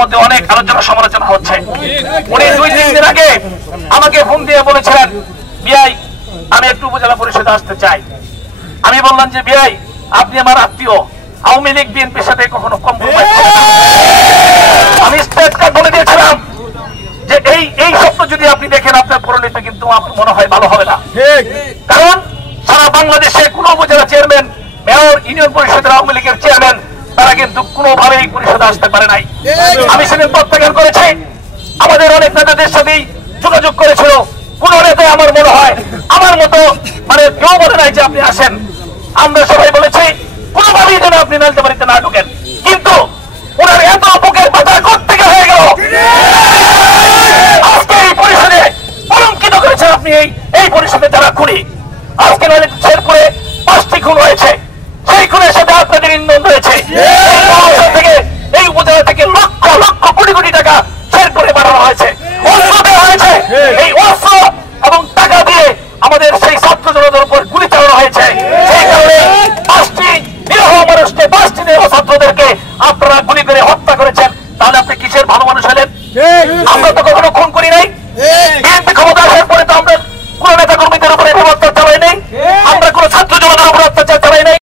মধ্যে অনেক আলোচনা সমালোচনা হচ্ছে। উনি 2-3 দিন আগে আমাকে ফোন দিয়ে বলেছিলেন, বিআই আমি একটু উপজেলা পরিষদে আসতে চাই। আমি বললাম যে বিআই আপনি আমার আত্মীয়, আওয়ামী লীগ বিএনপির সাথে কখনো কম্প্রোমাইজ করবেন না। আমি স্ট্রেট কাট বলে দিয়েছিলাম যে এই স্বপ্ন যদি আপনি দেখেন আপনার পরিণতি কিন্তু আমার মনে হয় ভালো হবে না। কারণ সারা বাংলাদেশে কোন উপজেলা চেয়ারম্যান, মেয়র, ইউনিয়ন পরিষদের আওয়ামী লীগের চেয়ারম্যান তারা কিন্তু কোনোভাবেই পরিষদে আসতে পারে নাই। আমি সেদিন প্রত্যাখ্যান করেছি। আমাদের অনেক নেতাদের সাথেই যোগাযোগ করেছিল, কোন নেতা আমার মনে হয় আমার মতো মানে কেউ বলে নাই যে আপনি আসেন। আমরা সবাই বলেছি কোনোভাবেই যেন আপনি নালতাবাড়িতে না ঢুকেন, কিন্তু ওনার এত বুকের পাতা কোত্থেকে হয়ে গেল। আজকে এই পরিষদে কলঙ্কিত করেছেন আপনি এই পরিষদে যারা খুনি। আজকে শেরপুরে 5টি খুন হয়েছে, সেই খুনের সাথে আপনাদের ইন্ধন রয়েছে। থেকে এই উপজেলা থেকে লক্ষ লক্ষ কোটি কোটি টাকা শেরপুরে বাড়ানো হয়েছে, অস্ত্র দেওয়া হয়েছে। এই অস্ত্র এবং টাকা দিয়ে আমাদের সেই ছাত্র জনতার উপর গুলি চালানো হয়েছে। সেই কারণে 5টি নিরীহ মানুষকে, 5টি নিরীহ ছাত্রদেরকে আপনারা গুলি করে হত্যা করেছেন। তাহলে আপনি কিসের ভালো মানুষ হলেন? আমরা তো কখনো খুন করি নাই।